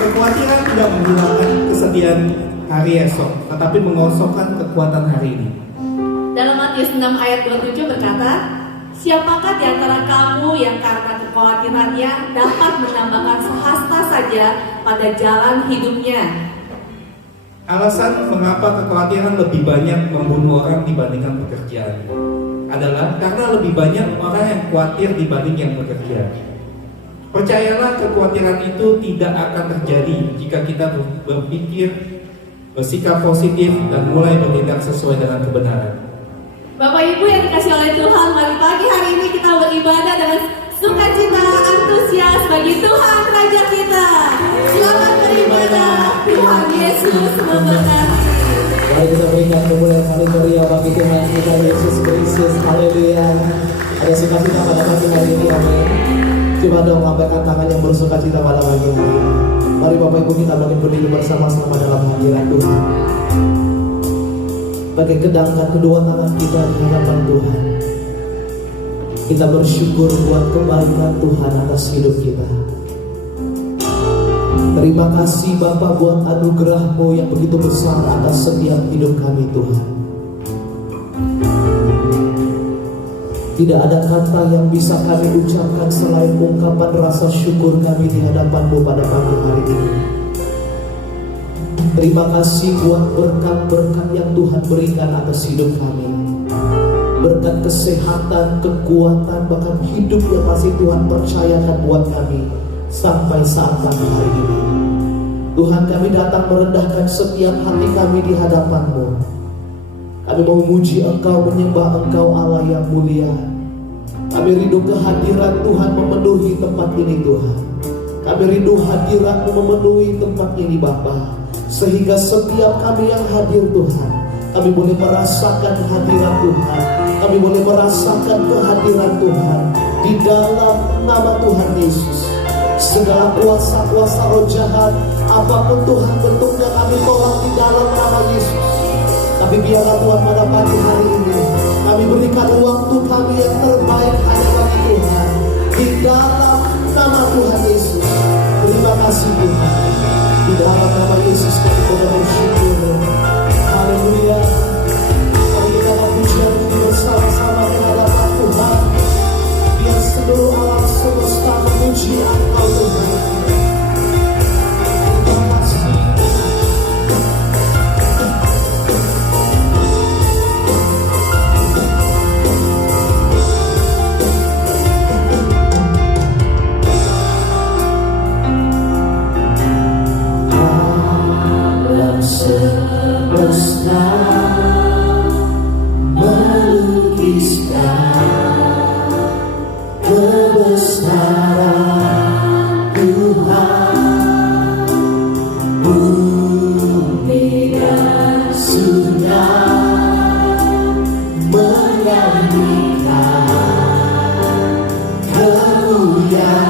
Kekhawatiran tidak menghilangkan kesedihan hari esok, tetapi mengosongkan kekuatan hari ini. Dalam Matius 6 ayat 27 berkata, siapakah di antara kamu yang karena kekhawatirannya dapat menambahkan sehasta saja pada jalan hidupnya? Alasan mengapa kekhawatiran lebih banyak membunuh orang dibandingkan pekerjaan adalah karena lebih banyak orang yang khawatir dibanding yang bekerja. Percayalah, kekhawatiran itu tidak akan terjadi jika kita berpikir, bersikap positif, dan mulai bertindak sesuai dengan kebenaran. Bapak Ibu yang dikasih oleh Tuhan, mari pagi hari ini kita beribadah dengan sukacita, antusias bagi Tuhan Raja kita. Selamat beribadah, Tuhan Yesus memberkati. Mari kita berikan kemuliaan haleluya bagi Tuhan kita Yesus Kristus. Haleluya. Ada sukacita pada pagi hari ini, amin. Coba dong lambaikan tangan yang bersukacita pada pagi hari ini. Mari Bapak Ibu kita berdiri bersama-sama dalam hadirat Tuhan. Bagi kedangkan kedua tangan kita di hadapan Tuhan. Kita bersyukur buat kebaikan Tuhan atas hidup kita. Terima kasih Bapa buat anugerah-Mu yang begitu besar atas setiap hidup kami Tuhan. Tidak ada kata yang bisa kami ucapkan selain ungkapan rasa syukur kami di hadapan-Mu pada pagi hari ini. Terima kasih buat berkat-berkat yang Tuhan berikan atas hidup kami. Berkat kesehatan, kekuatan, bahkan hidup yang masih Tuhan percayakan buat kami sampai saat pagi hari ini. Tuhan, kami datang merendahkan setiap hati kami di hadapan-Mu. Kami mau memuji Engkau, menyembah Engkau Allah yang mulia. Kami rindu kehadiran Tuhan memenuhi tempat ini Tuhan. Kami rindu hadirat-Mu memenuhi tempat ini Bapa. Sehingga setiap kami yang hadir Tuhan, kami boleh merasakan hadirat Tuhan. Kami boleh merasakan kehadiran Tuhan di dalam nama Tuhan Yesus. Segala kuasa-kuasa roh jahat, apapun Tuhan bentuknya, kami tolak di dalam nama Yesus. Tapi biarlah Tuhan pada pagi hari ini kami berikan waktu kami yang terbaik hanya bagi Tuhan di dalam nama Tuhan Yesus. Terima kasih Tuhan. Di dalam nama Yesus kami bersyukur. Haleluya. Mari kita pujian bersama-sama di hadapan Tuhan. Biar seluruh alam semesta memuji Engkau Tuhan. Terima kasih. Semesta melukiskan kebesaran Tuhan. Bumi dan surga menyanyikan kemuliaan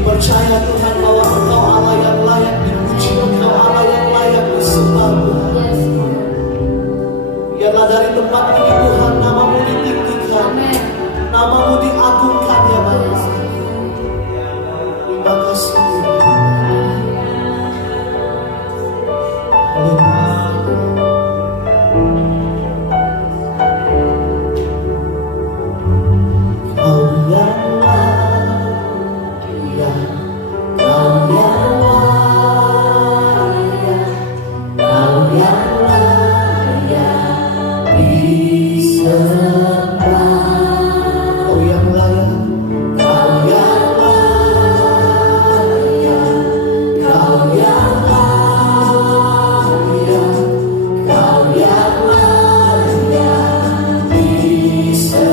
percaya Tuhan bahwa Engkau Allah yang layak dipuji, Engkau Allah yang layak disembah Tuhan. Yes, Lord. Biarlah dari tempat ini Tuhan namamu ditinggikan, Amen. namamu diagungkan ya Bapa. Terima kasih Tuhan. Haleluya. Kau yang layak, Kau yang layak, Kau yang layak disembah. Kau yang layak, Kau yang layak, Kau yang layak, Kau yang layak disembah.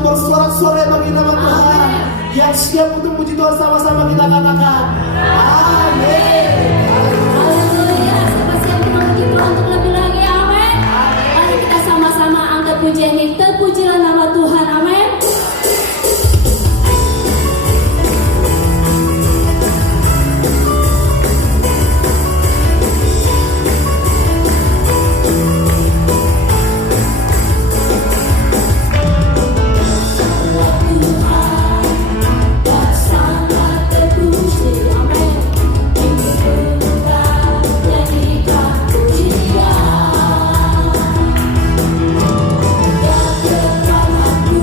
Bersorak-sorai bagi nama Tuhan. Yang siap untuk puji Tuhan sama-sama kita katakan amin. Haleluya. Siapa siap kita puji Tuhan untuk lebih lagi? Amin. Mari kita sama-sama angkat pujian ini. Terpujilah nama Tuhan. Amin. Pujian yang depan aku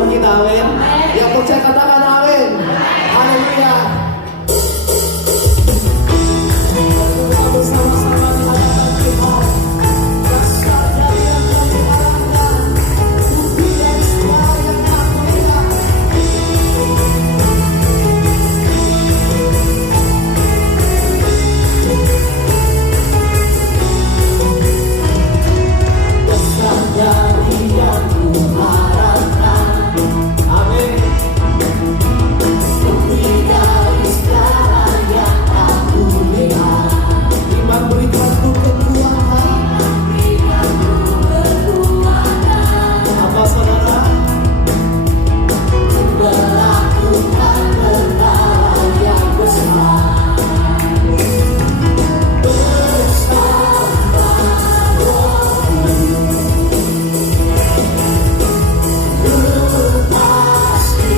Tuhan kita, amin. Yang percaya katakan amin. Haleluya. Kita bersama-sama di hadapan Tuhan. Rasanya yang kami harapkan, bukti dan suara yang kami berikan. Besar dari yang kuharapkan, amin. Bukti dari segala yang aku lihat. Iman berikanku kekuatan. Apa saudara? Melakukan perkara yang besar. Bersama Rohmu, ku pasti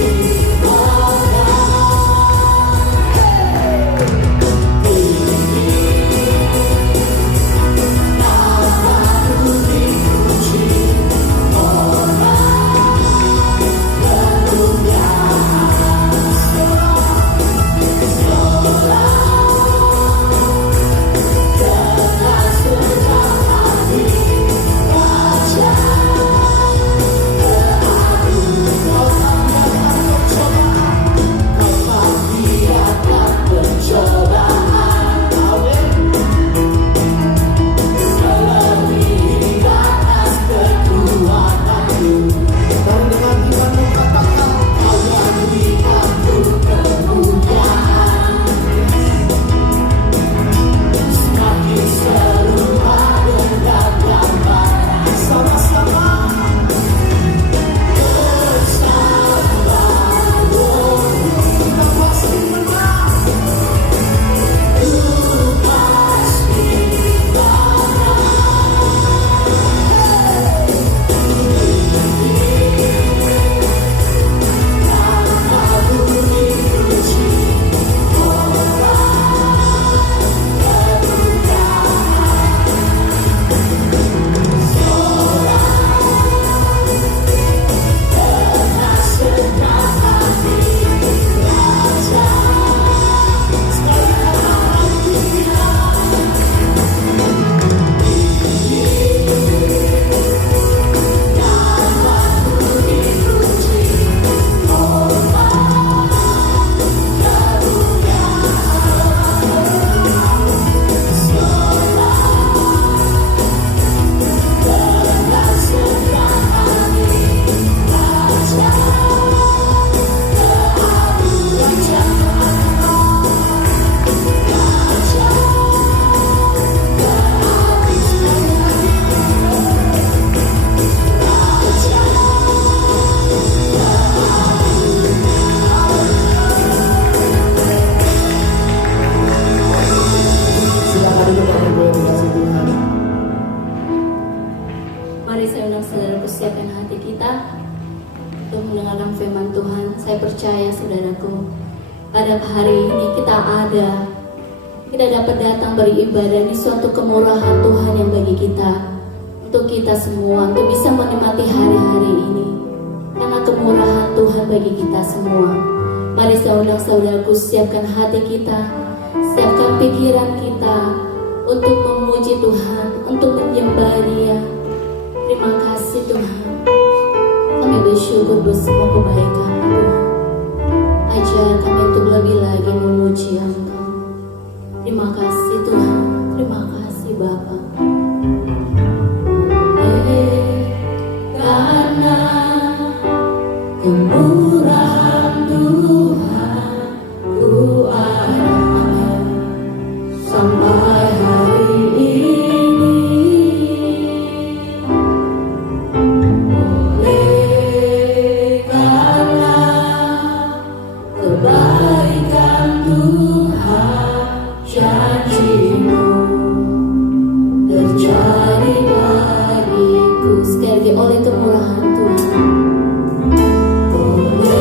silakan duduk Bapak Ibu yang dikasihi Tuhan. Mari saya undang saudaraku siapkan hati kita untuk mendengarkan firman Tuhan. Saya percaya saudaraku, pada hari ini kita dapat datang beribadah di suatu kemurahan Tuhan yang bagi kita, untuk kita semua, untuk bisa menikmati hari-hari ini karena kemurahan Tuhan bagi kita semua. Mari saya undang saudaraku, siapkan hati kita, siapkan pikiran kita untuk memuji Tuhan, untuk menyembah Dia. Terima kasih Tuhan. Kami bersyukur buat semua kebaikan Tuhan. Ajar kami untuk lebih lagi memuji Engkau. Terima kasih Tuhan. Terima kasih Bapa. Karena kemurahan Tuhan ku ada sampai hari ini. Oleh karena kebaikan Tuhan, janji-Mu terjadi bagiku. Sekali lagi, oleh kemurahan Tuhan. Oleh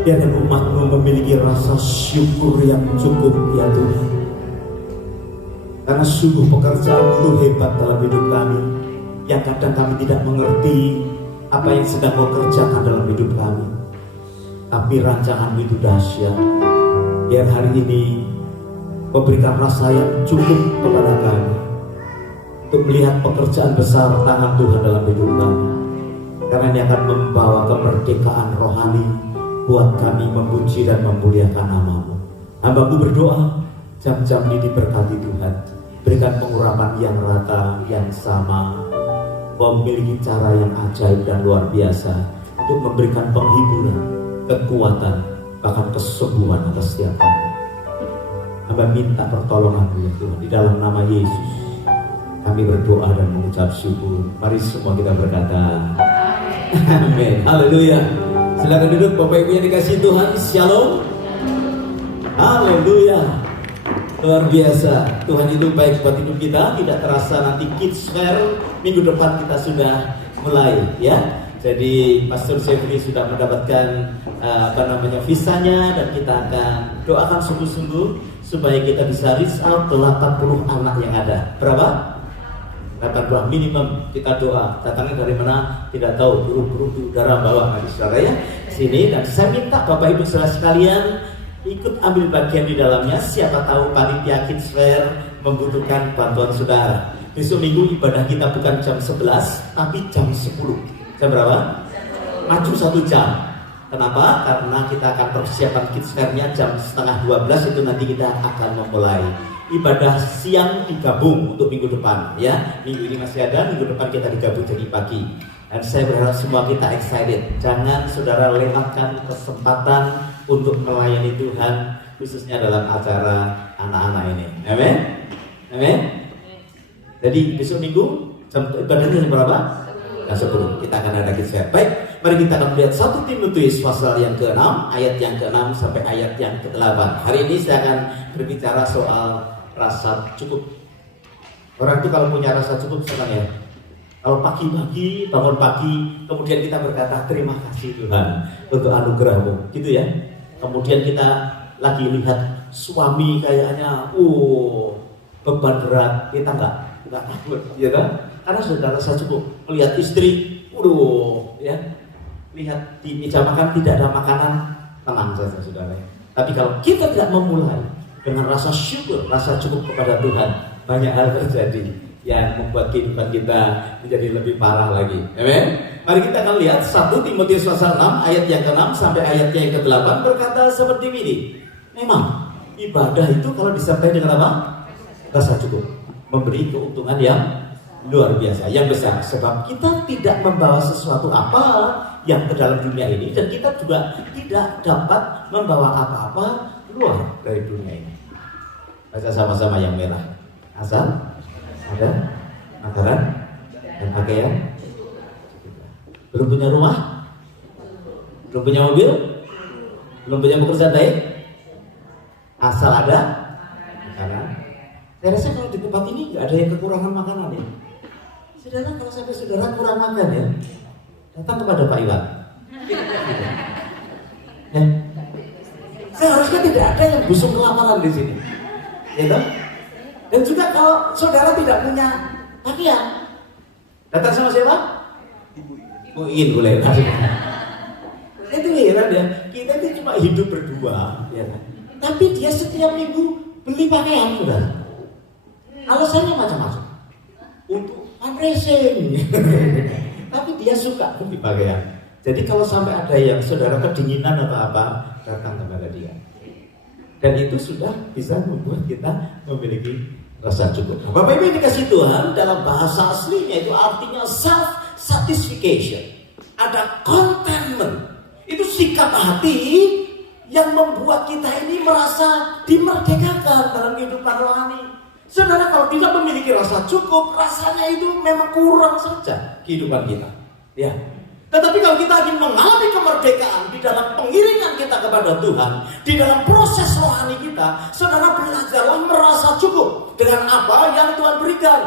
Biarkan umat-Mu memiliki rasa syukur yang cukup ya Tuhan. Karena sungguh pekerjaan-Mu hebat dalam hidup kami, yang kadang kami tidak mengerti apa yang sedang Kau kerjakan dalam hidup kami. Tapi rancangan-Mu itu dahsyat. Biar hari ini memberikan rasa yang cukup kepada kami untuk melihat pekerjaan besar tangan Tuhan dalam hidup kami. Karena ini akan membawa kemerdekaan rohani buat kami memuji dan memuliakan nama-Mu. Hamba-Mu berdoa, jam-jam ini diberkati Tuhan. Berikan pengurapan yang rata, yang sama, memiliki cara yang ajaib dan luar biasa untuk memberikan penghiburan, kekuatan, bahkan kesembuhan atas setiap kami. Hamba minta pertolongan-Mu ya Tuhan, di dalam nama Yesus kami berdoa dan mengucap syukur. Mari semua kita berkata amin. Haleluya. Silakan duduk Bapak Ibu yang dikasihi Tuhan. Shalom. Haleluya. Luar biasa. Tuhan itu baik buat hidup kita. Tidak terasa nanti Kids Fair minggu depan kita sudah mulai ya. Jadi Pastor Zefri sudah mendapatkan visanya, dan kita akan doakan sungguh-sungguh supaya kita bisa reach out 80 anak yang ada. Berapa? 80 minimum. Kita doa. Datangnya dari mana? Tidak tahu. Burung-burung di udara bawah nanti saudara ya. Sini, dan saya minta Bapak Ibu saudara sekalian ikut ambil bagian di dalamnya. Siapa tahu panitia Kids Fair membutuhkan bantuan saudara. Besok minggu ibadah kita bukan jam 11 tapi jam 10. Jam berapa? Maju 1 jam. Kenapa? Karena kita akan persiapan Kids Fair-nya jam setengah 12 itu nanti kita akan memulai. Ibadah siang digabung untuk minggu depan ya. Minggu ini masih ada, minggu depan kita digabung jadi pagi. Dan saya berharap semua kita excited. Jangan saudara lewatkan kesempatan untuk melayani Tuhan, khususnya dalam acara anak-anak ini. Amin. Amin. Jadi besok minggu ibadahnya jam berapa? Jam 10. Kita akan ada Kids Fair. Baik, mari kita akan melihat 1 Timotius pasal yang ke-6, ayat yang ke-6 sampai ayat yang ke-8. Hari ini saya akan berbicara soal rasa cukup. Orang itu kalau punya rasa cukup senang ya. Kalau pagi-pagi, bangun pagi, kemudian kita berkata terima kasih Tuhan untuk anugerah-Mu, gitu ya. Kemudian kita lagi lihat suami kayaknya, beban berat, kita nggak takut, ya kan? Karena sudah rasa cukup. Melihat istri, ya, lihat di meja makan tidak ada makanan, tenang saja saudara. Tapi kalau kita tidak memulai dengan rasa syukur, rasa cukup kepada Tuhan, banyak hal terjadi yang membuat kehidupan kita menjadi lebih parah lagi. Amin. Mari kita akan lihat 1 Timotius pasal 6 ayat yang ke-6 sampai ayat yang ke-8 berkata seperti ini. Memang ibadah itu kalau disertai dengan apa? Rasa cukup, memberi keuntungan yang luar biasa, yang besar. Sebab kita tidak membawa sesuatu apa yang ke dalam dunia ini, dan kita juga tidak dapat membawa apa-apa luar dari dunia ini. Baca sama-sama yang merah. Asal ada makanan dan pakaian. Belum punya rumah, belum punya mobil, belum punya pekerjaan baik. Asal ada makanan. Saya rasa kalau di tempat ini nggak ada yang kekurangan makanan ya. Saudara, kalau sampai saudara kurang makan ya, datang kepada Pak Iwan. Ya. Seharusnya tidak ada yang busuk kelaparan di sini, ya toh? Dan juga kalau saudara tidak punya pakaian, datang sama siapa? Ibu ingin boleh. Itu heran ya, kita itu cuma hidup berdua, ya kan? Tapi dia setiap minggu beli pakaian, saudara. Alasannya macam-macam. Untuk fundraising. Tapi dia suka beli pakaian. Jadi kalau sampai ada yang saudara kedinginan atau apa, datang kepada dia. Dan itu sudah bisa membuat kita memiliki rasa cukup. Bapak Ibu yang dikasih Tuhan, dalam bahasa aslinya itu artinya self-satisfaction. Ada contentment. Itu sikap hati yang membuat kita ini merasa dimerdekakan dalam kehidupan rohani. Saudara, kalau tidak memiliki rasa cukup, rasanya itu memang kurang saja kehidupan kita. Ya. Tetapi kalau kita ingin mengalami kemerdekaan di dalam pengiringan kita kepada Tuhan, di dalam proses rohani kita, saudara belajarlah merasa cukup dengan apa yang Tuhan berikan.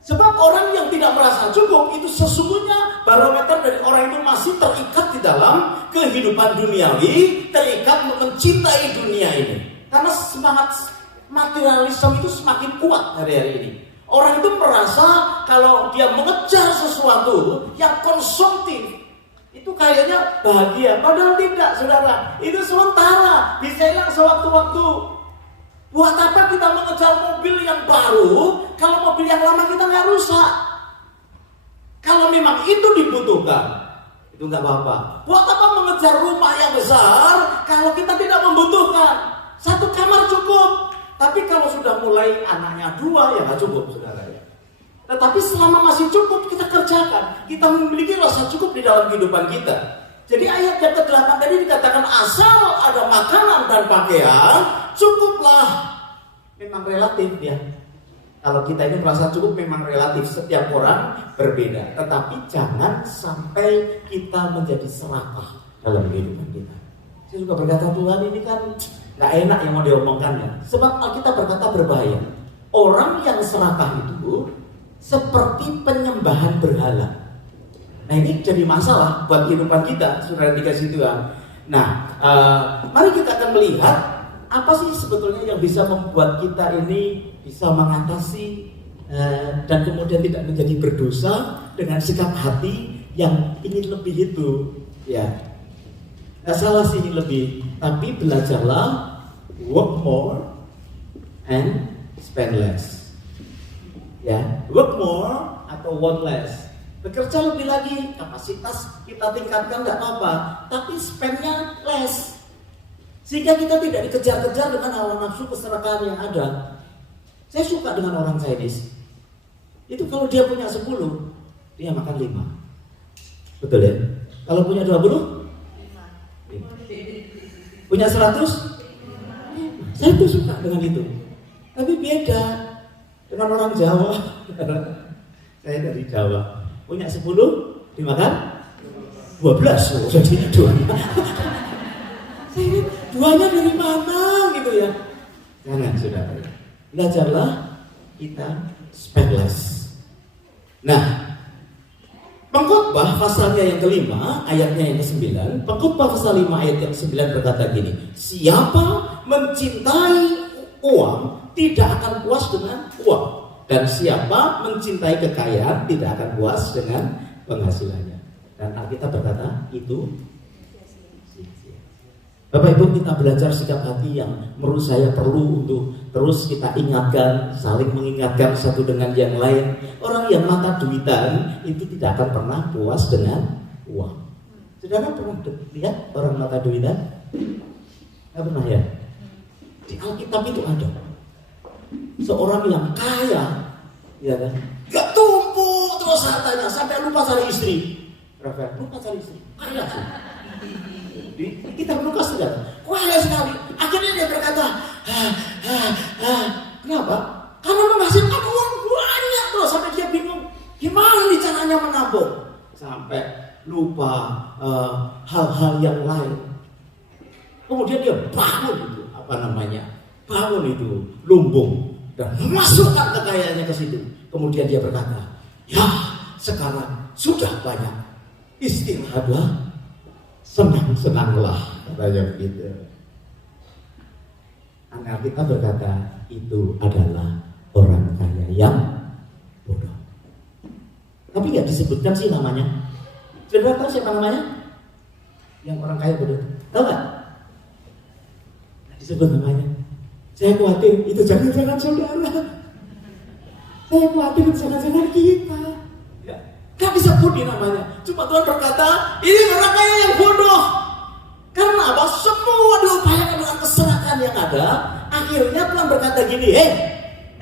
Sebab orang yang tidak merasa cukup itu sesungguhnya barometer dari orang itu masih terikat di dalam kehidupan duniawi, terikat mencintai dunia ini. Karena semangat materialisme itu semakin kuat hari-hari ini. Orang itu merasa kalau dia mengejar sesuatu yang konsumtif itu kayaknya bahagia. Padahal tidak, saudara. Itu sementara, bisa hilang sewaktu-waktu. Buat apa kita mengejar mobil yang baru kalau mobil yang lama kita nggak rusak? Kalau memang itu dibutuhkan, itu nggak apa-apa. Buat apa mengejar rumah yang besar kalau kita tidak membutuhkan? Satu kamar cukup. Tapi kalau sudah mulai anaknya 2 ya nggak cukup, saudara ya. Tetapi selama masih cukup kita kerjakan. Kita memiliki rasa cukup di dalam kehidupan kita. Jadi ayat yang ke-8 tadi dikatakan asal ada makanan dan pakaian, cukuplah. Memang relatif ya. Kalau kita ini merasa cukup memang relatif, setiap orang berbeda. Tetapi jangan sampai kita menjadi serakah dalam kehidupan kita. Saya juga berkata, Tuhan ini kan gak enak yang mau diomongkan ya. Sebab Alkitab berkata berbahaya. Orang yang serakah itu seperti penyembahan berhala. Nah ini jadi masalah buat kehidupan kita, saudara dikasih Tuhan. Nah, mari kita akan melihat apa sih sebetulnya yang bisa membuat kita ini bisa mengatasi dan kemudian tidak menjadi berdosa dengan sikap hati yang ingin lebih itu. Ya, nggak salah sih ingin lebih, tapi belajarlah work more and spend less. Ya, work more atau work less. Bekerja lebih lagi, kapasitas kita tingkatkan nggak apa-apa, tapi spendnya less. Sehingga kita tidak dikejar-kejar dengan hawa nafsu keserakahan yang ada. Saya suka dengan orang Chinese. Itu kalau dia punya 10, dia makan 5. Betul ya? Kalau punya 20? 5. Punya 100? 5. Saya tuh suka dengan itu. Tapi beda dengan orang Jawa. Saya dari Jawa. Punya 10, dimakan 12, jadi 2. Saya duanya dari mana gitu ya? Jangan, saudara. Belajarlah kita spend less. Nah, Pengkhotbah pasalnya yang ke-5, ayatnya yang ke-9. Pengkhotbah pasal 5 ayat yang 9 berkata gini, siapa mencintai uang tidak akan puas dengan uang, dan siapa mencintai kekayaan tidak akan puas dengan penghasilannya. Dan Alkitab berkata itu sia-sia. Bapak Ibu, kita belajar sikap hati yang menurut saya perlu untuk terus kita ingatkan, saling mengingatkan satu dengan yang lain. Orang yang mata duitan itu tidak akan pernah puas dengan uang. Saudara pernah lihat orang mata duitan? Tidak pernah ya? Di Alkitab itu ada seorang yang kaya, ya kan? Gak tumpuk terus hartanya sampai lupa cari istri. Rafael, lupa cari istri. Kaya sih. Di kitab Lukas tidak. Kaya sekali. Akhirnya dia berkata, kenapa? Karena menghasilkan uang banyak terus sampai dia bingung gimana nih caranya menabung. Sampai lupa hal-hal yang lain. Kemudian dia bangun itu, bangun itu lumbung dan masukkan kekayaannya ke situ. Kemudian dia berkata, ya sekarang sudah banyak, istirahatlah, senang-senanglah, katanya begitu. Anak kita berkata itu adalah orang kaya yang bodoh. Tapi nggak disebutkan sih namanya. Saudara tahu siapa namanya? Yang orang kaya bodoh. Tahu nggak? Nggak disebut namanya. Saya khawatir itu jangan-jangan saudara. Saya khawatir itu jangan-jangan kita. Ya, nggak disebut di namanya. Cuma Tuhan berkata ini orang kaya yang bodoh. Karena apa? Semua diupayakan dengan keserakahan yang ada. Akhirnya Tuhan berkata gini,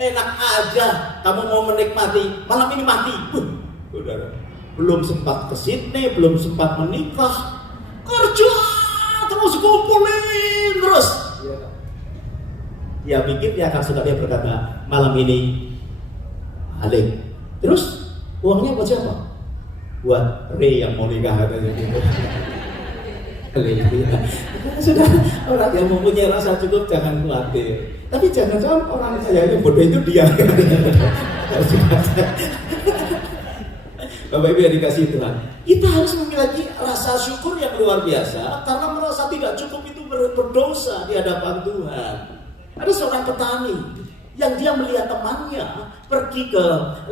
enak aja kamu mau menikmati, malam ini mati. Saudara, belum sempat ke Sydney, belum sempat menikah, kerja terus kumpulin terus. Dia pikir dia akan suka, dia berkata malam ini balik. Terus uangnya buat siapa? Buat Ray yang mau nikah katanya gitu. Sudah, orang yang mempunyai rasa cukup jangan khawatir. Tapi jangan-jangan orang kaya yang bodoh itu dia. Bapak Ibu yang dikasihi Tuhan, kita harus memiliki rasa syukur yang luar biasa karena merasa tidak cukup itu berdosa di hadapan Tuhan. Ada seorang petani yang dia melihat temannya pergi ke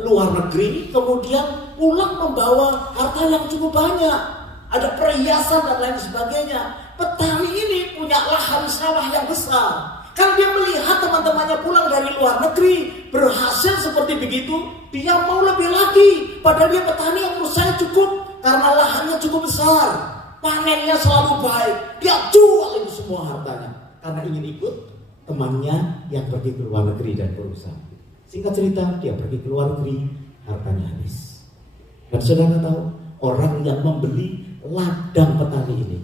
luar negeri, kemudian pulang membawa harta yang cukup banyak, ada perhiasan dan lain sebagainya. Petani ini punya lahan sawah yang besar. Kan dia melihat teman-temannya pulang dari luar negeri berhasil seperti begitu, dia mau lebih lagi. Padahal dia petani yang menurut saya cukup karena lahannya cukup besar, panennya selalu baik. Dia jual itu semua hartanya karena ingin ikut temannya yang pergi ke luar negeri dan berusaha. Singkat cerita, dia pergi ke luar negeri, hartanya habis. Dan saudara tahu, orang yang membeli ladang petani ini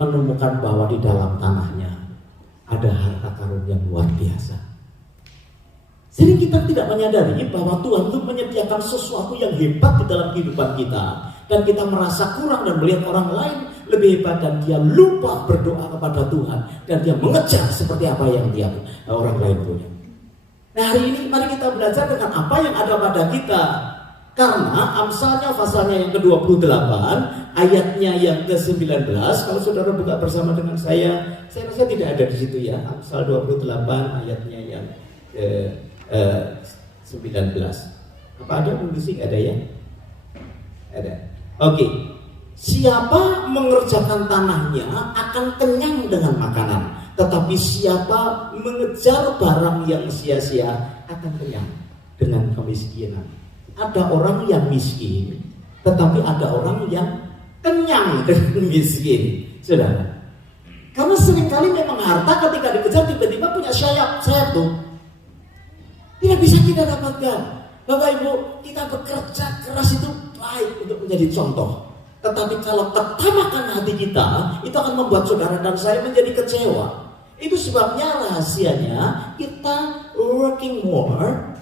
menemukan bahwa di dalam tanahnya ada harta karun yang luar biasa. Sering kita tidak menyadari bahwa Tuhan itu menyediakan sesuatu yang hebat di dalam kehidupan kita, dan kita merasa kurang dan melihat orang lain lebih hebat, dan dia lupa berdoa kepada Tuhan dan dia mengejar seperti apa yang dia orang lain punya. Nah, hari ini mari kita belajar dengan apa yang ada pada kita. Karena Amsalnya pasalnya yang ke-28, ayatnya yang ke-19, kalau saudara buka bersama dengan saya rasa tidak ada di situ ya. Amsal 28 ayatnya yang ke-19. Apa ada musik? Ada ya? Ada. Oke. Siapa mengerjakan tanahnya akan kenyang dengan makanan, tetapi siapa mengejar barang yang sia-sia akan kenyang dengan kemiskinan. Ada orang yang miskin, tetapi ada orang yang kenyang dengan miskin, saudara. Karena seringkali memang harta ketika dikejar tiba-tiba punya sayap tuh. Tidak bisa kita dapatkan. Bapak Ibu, kita bekerja keras itu baik untuk menjadi contoh. Tetapi kalau ketamakan hati kita, itu akan membuat saudara dan saya menjadi kecewa. Itu sebabnya rahasianya kita working more,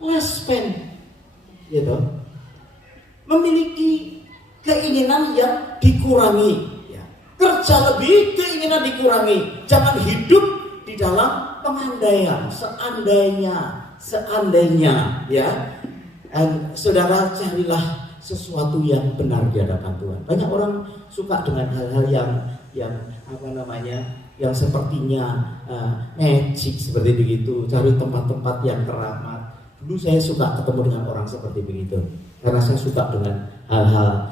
less spend. Gitu. Memiliki keinginan yang dikurangi, ya. Kerja lebih, keinginan dikurangi. Jangan hidup di dalam pengandaian, seandainya, ya. Dan saudara, carilah sesuatu yang benar di hadapan Tuhan. Banyak orang suka dengan hal-hal yang yang sepertinya magic seperti begitu. Cari tempat-tempat yang keramat. Dulu saya suka ketemu dengan orang seperti begitu, karena saya suka dengan hal-hal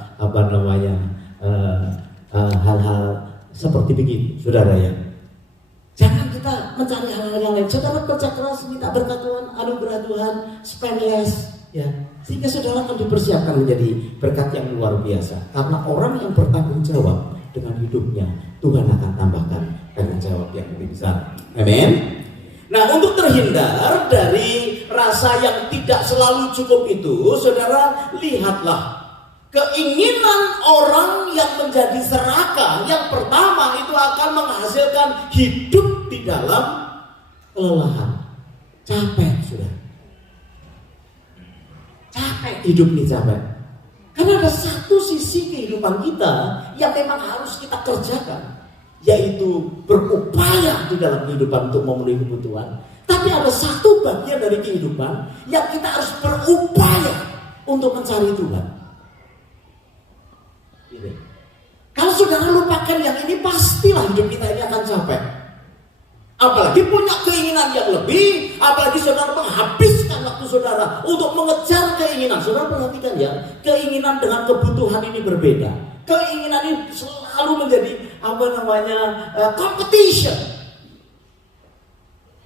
hal-hal seperti begitu, saudara ya. Jangan kita mencari hal-hal yang lain. Saudara kerja keras, minta berkat Tuhan, anugerah Tuhan, spend less, ya, sehingga saudara akan dipersiapkan menjadi berkat yang luar biasa. Karena orang yang bertanggung jawab dengan hidupnya, Tuhan akan tambahkan tanggung jawab yang lebih besar. Amin. Nah, untuk terhindar dari rasa yang tidak selalu cukup itu, saudara, lihatlah keinginan orang yang menjadi serakah. Yang pertama itu akan menghasilkan hidup di dalam kelelahan. Capek, sudah. Capek hidup ini, capek. Karena ada satu sisi kehidupan kita yang memang harus kita kerjakan, yaitu berupaya di dalam kehidupan untuk memenuhi kebutuhan. Tapi ada satu bagian dari kehidupan yang kita harus berupaya untuk mencari Tuhan. Gitu. Kalau saudara lupakan yang ini, pastilah hidup kita ini akan capek. Apalagi punya keinginan yang lebih, apalagi saudara menghabiskan waktu saudara untuk mengejar keinginan. Saudara perhatikan ya, keinginan dengan kebutuhan ini berbeda. Keinginan ini selalu menjadi competition.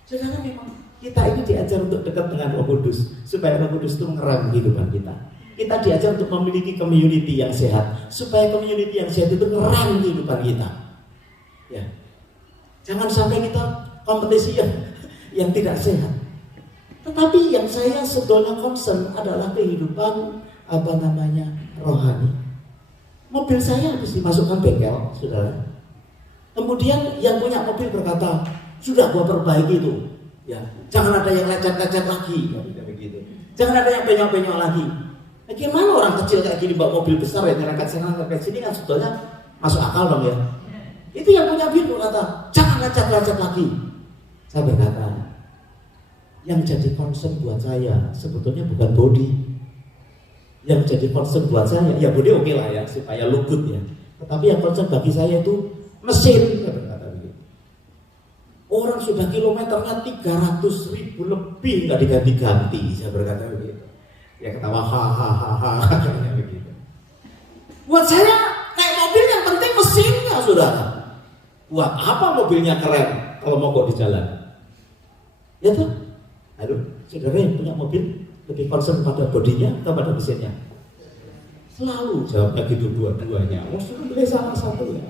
Saudara, memang kita ini diajar untuk dekat dengan Roh Kudus, supaya Roh Kudus itu mengeram kehidupan kita. Kita diajar untuk memiliki community yang sehat, supaya community yang sehat itu mengeram kehidupan kita. Ya. Jangan sampai kita kompetisi yang tidak sehat. Tetapi yang saya sebetulnya concern adalah kehidupan rohani. Mobil saya habis dimasukkan bengkel, saudara. Kemudian yang punya mobil berkata, sudah gua perbaiki itu, ya. Jangan ada yang lecet-lecet lagi, begitu. Jangan ada yang penyok-penyok lagi. Nah, gimana orang kecil kayak gini bawa mobil besar ya, nyerangkat sana nyerangkat sini kan sebetulnya masuk akal dong ya. Itu yang punya mobil berkata, jangan lecet-lecet lagi. Saya berkata, Yang jadi concern buat saya sebetulnya bukan body. Yang jadi concern buat saya, ya body oke lah ya, supaya look good ya. Tetapi yang concern bagi saya itu mesin, saya berkata begitu. Orang sudah kilometernya 300.000 lebih nggak diganti-ganti, saya berkata begitu. Ya ketawa hahaha katanya begitu. Buat saya kayak mobil yang penting mesinnya, saudara. Buat apa mobilnya keren kalau mogok di jalan? Ya tuh. Aduh, saudara yang punya mobil lebih concern pada bodinya atau pada mesinnya? Selalu jawabnya gitu dua-duanya. Oh, suruh beli salah satu ya.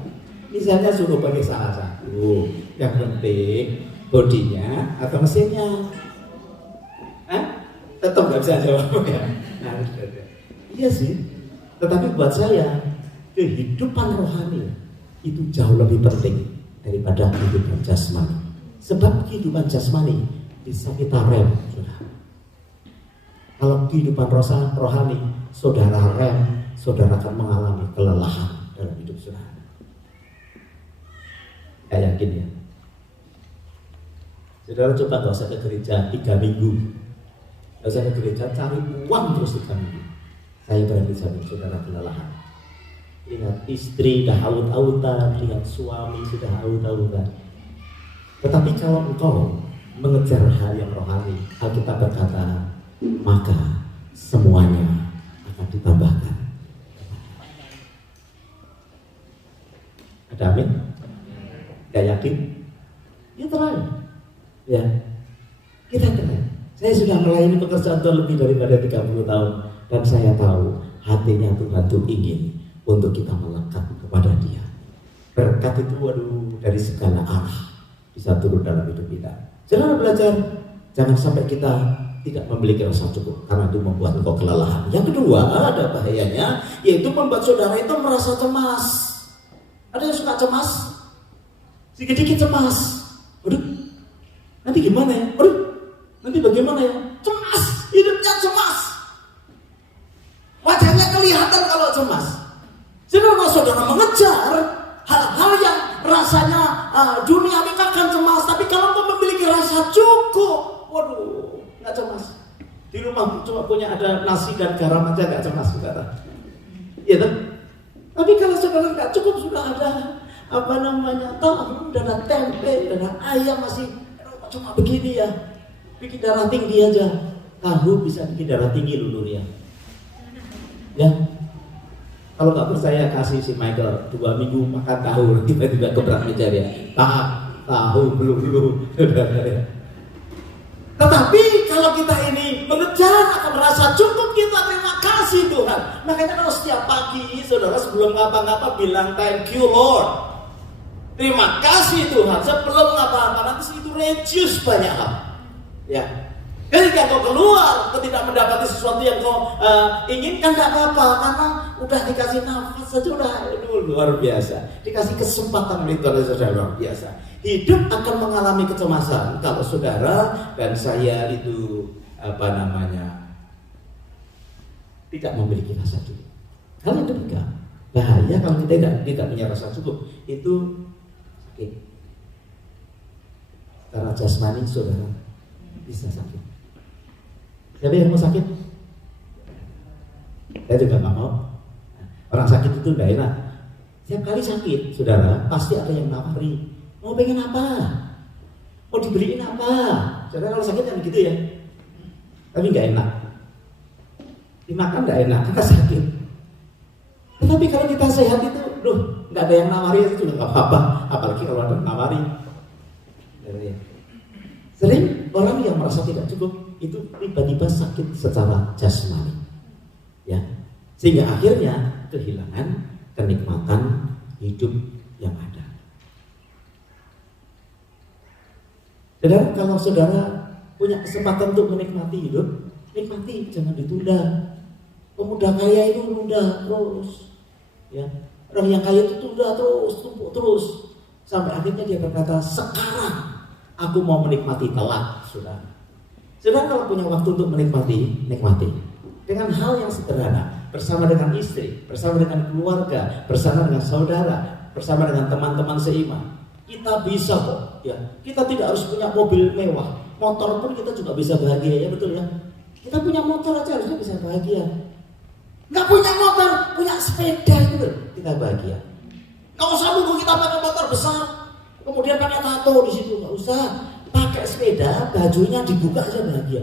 Misalnya suruh pakai salah satu. Yang penting bodinya atau mesinnya. Tetap nggak bisa jawab ya. Nah, iya sih. Tetapi buat saya kehidupan rohani itu jauh lebih penting daripada kehidupan jasmani. Sebab kehidupan jasmani bisa kita rem, saudara. Kalau kehidupan rohani, saudara rem, saudara akan mengalami kelelahan dalam hidup saudara. Saya yakin ya. Saudara coba nggak usah ke gereja 3 minggu, nggak usah ke gereja cari uang terus 3 minggu. Saya berani jamin saudara kelelahan. Lihat istri dah aut-autan, lihat suami sudah aut-autan. Tetapi kalau engkau mengejar hal yang rohani, Alkitab berkata, maka semuanya akan ditambahkan. Ada amin? Gak yakin? Ya terang. Ya, kita keren. Saya sudah melayani pekerjaan Tuhan lebih daripada 30 tahun, dan saya tahu hatinya Tuhan itu ingin untuk kita melekat kepada Dia. Berkat itu dari segala arah bisa turun dalam hidup kita. Jangan belajar, jangan sampai kita tidak memiliki rasa cukup, karena itu membuat engkau kelelahan. Yang kedua, ada bahayanya, yaitu membuat saudara itu merasa cemas. Ada yang suka cemas? Sedikit-sedikit cemas. Aduh, nanti gimana ya? Aduh, nanti bagaimana ya? Cemas, hidupnya cemas. Wajahnya kelihatan kalau cemas. Jadi kalau saudara mengejar hal-hal yang rasanya duniawi akan cemas, tapi kalau kau memiliki rasa cukup, waduh, nggak cemas. Di rumah cuma punya ada nasi dan garam aja nggak cemas, saudara. Iya kan? Tapi kalau saudara nggak cukup, sudah ada tahu, udah ada tempe, udah ada ayam masih, cuma begini ya, bikin darah tinggi aja. Tahu bisa bikin darah tinggi dulu ya. Ya. Kalau nggak percaya kasih si Michael 2 minggu makan tahu, tiba-tiba keberat meja dia. Tahu belum. Tetapi kalau kita ini mengejar akan rasa cukup, kita terima kasih Tuhan. Makanya kalau setiap pagi saudara sebelum ngapa-ngapa bilang thank you Lord. Terima kasih Tuhan. Sebelum ngapa-ngapa nanti itu reduce banyak hal. Ya. Ketika kau keluar, kau tidak mendapati sesuatu yang kau inginkan, tidak apa-apa, karena udah dikasih nafas saja udah luar biasa. Dikasih kesempatan oleh Tuhan, saudara, luar biasa. Hidup akan mengalami kecemasan kalau saudara dan saya itu tidak memiliki rasa cukup. Hal yang ketiga, bahaya kalau kita tidak punya rasa cukup, itu sakit. Secara jasmani saudara bisa sakit. Siapa yang mau sakit? Saya juga nggak mau. Orang sakit itu udah enak. Setiap kali sakit, saudara, pasti ada yang nawari. Mau pengen apa? Mau dibeliin apa? Saudara kalau sakit kan gitu ya. Tapi nggak enak. Dimakan nggak enak, kita sakit. Tetapi kalau kita sehat itu, nggak ada yang nawari itu juga nggak apa-apa. Apalagi kalau ada yang nawari. Sering orang yang merasa tidak cukup itu tiba-tiba sakit secara jasmani, ya, sehingga akhirnya kehilangan kenikmatan hidup yang ada. Saudara, kalau saudara punya kesempatan untuk menikmati hidup, nikmati, jangan ditunda. Pemuda kaya itu tunda terus, ya. Orang yang kaya itu tunda terus, tumpuk terus, sampai akhirnya dia berkata, sekarang aku mau menikmati telat, saudara. Saudara kalau punya waktu untuk menikmati, nikmati. Dengan hal yang sederhana, bersama dengan istri, bersama dengan keluarga, bersama dengan saudara, bersama dengan teman-teman seiman. Kita bisa kok, ya. Kita tidak harus punya mobil mewah. motor pun kita juga bisa bahagia, ya betul ya. Kita punya motor aja harusnya bisa bahagia. Nggak punya motor, punya sepeda gitu, kita bahagia. Nggak usah nunggu kita pakai motor besar, kemudian pakai tato di situ, nggak usah. Pakai sepeda, bajunya dibuka aja bahagia.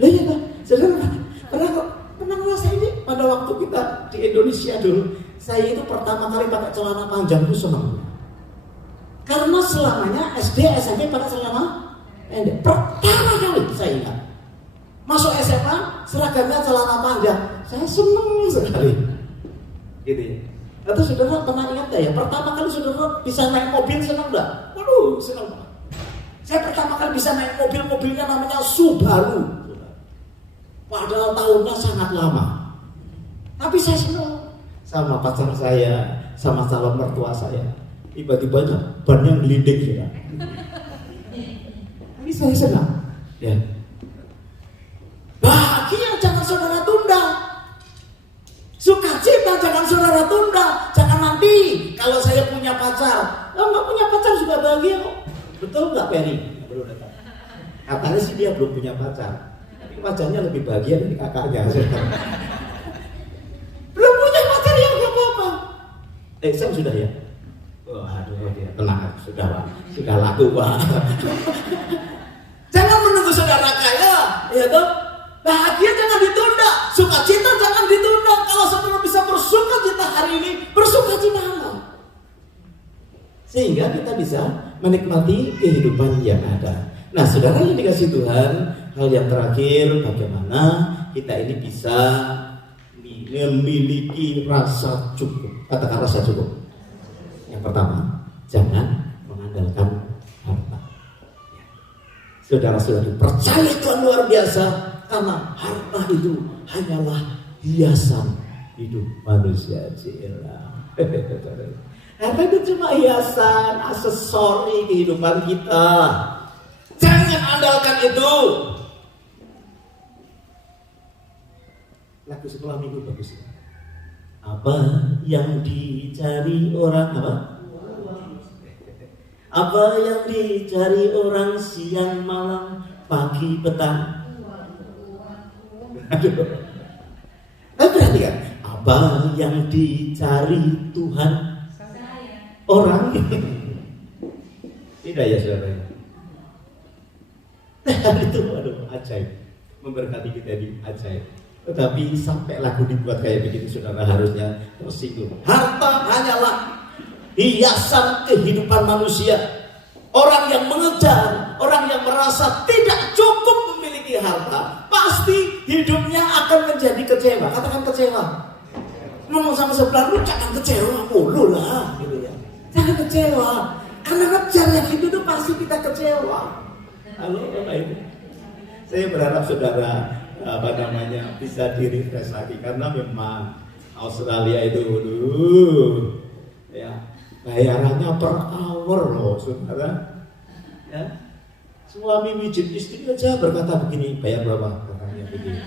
Loh ya Pak, saudara pernah ngerasa ini pada waktu kita di Indonesia dulu, saya itu pertama kali pakai celana panjang itu senang. Karena selamanya SD, SMP pakai celana pendek. Pertama kali saya ingat. Masuk SMA, seragamnya celana panjang. Saya senang sekali. Gitu ya. Atau saudara pernah ingat ya? Pertama kali saudara bisa naik mobil senang enggak? Waduh, senang banget. Saya pertama kali bisa naik mobilnya namanya Subaru. Padahal tahunnya sangat lama. Tapi saya senang sama pacar saya, sama calon mertua saya. Tiba-tiba bannya ngelinding ya. Tapi saya senang. Ya. Bahagia jangan saudara tunda. Sukacita jangan saudara tunda. Jangan nanti kalau saya punya pacar. Kalau nggak punya pacar juga bahagia kok. Betul nggak Peri? Belum datang. Katanya sih dia belum punya pacar. Tapi pacarnya lebih bahagia dari kakaknya. Belum punya pacar ya nggak apa-apa. Saya sudah ya. Oh, aduh dia tenang sudah Pak. Sudah laku Pak. Jangan menunggu saudara kaya, ya toh. Bahagia jangan ditunda, sukacita jangan ditunda. Kalau saudara bisa bersukacita hari ini, bersukacitalah. Sehingga kita bisa menikmati kehidupan yang ada. Nah, saudara yang dikasih Tuhan, hal yang terakhir, bagaimana kita ini bisa memiliki rasa cukup. Katakan rasa cukup. Yang pertama, jangan mengandalkan harta. Saudara-saudari, percaya Tuhan luar biasa. Karena harta itu hanyalah hiasan hidup manusia. Harta itu cuma hiasan, aksesori kehidupan kita. Jangan andalkan itu. Lagu sekolah minggu bagus. Apa yang dicari orang apa? Apa yang dicari orang siang malam pagi petang? Aduh. Perhatikan, apa yang dicari Tuhan orang? Tidak ya saudara. Itu aduh ajaib, memberkati kita di ajaib. Tetapi sampai lagu dibuat kayak begitu saudara harusnya tersinggung. Harta hanyalah hiasan kehidupan manusia. Orang yang mengejar, orang yang merasa tidak cukup memiliki harta, pasti hidupnya akan menjadi kecewa. Katakan kecewa. Ngomong sama sebelah lu jangan kecewa mulu lah, gitu ya. Jangan kecewa, karena ngejar yang itu tuh pasti kita kecewa. Halo Bapak Ibu, saya berharap saudara bisa di-refresh lagi karena memang Australia itu ya bayarannya per hour loh saudara. Ya. Suami mijit istri aja berkata begini, bayar berapa? Katanya begini.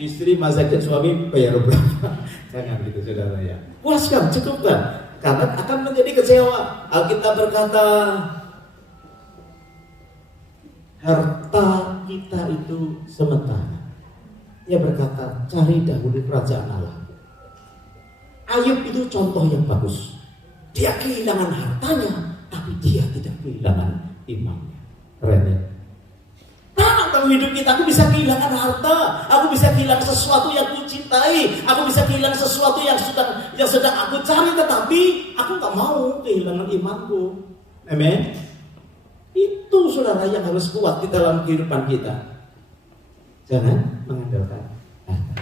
Istri masakin suami bayar berapa? Jangan gitu saudara ya. Puaskan, cukupkan. Karena akan menjadi kecewa. Alkitab berkata, harta kita itu sementara. Dia berkata, cari dahulu kerajaan Allah. Ayub itu contoh yang bagus. Dia kehilangan hartanya, tapi dia tidak kehilangan imannya. Keren ya? Dalam hidup kita, aku bisa kehilangan harta, aku bisa kehilangan sesuatu yang aku cintai, aku bisa kehilangan sesuatu yang sedang aku cari, tetapi aku gak mau kehilangan imanku. Amen. Itu saudara yang harus kuat di dalam kehidupan kita. Jangan mengandalkan harta.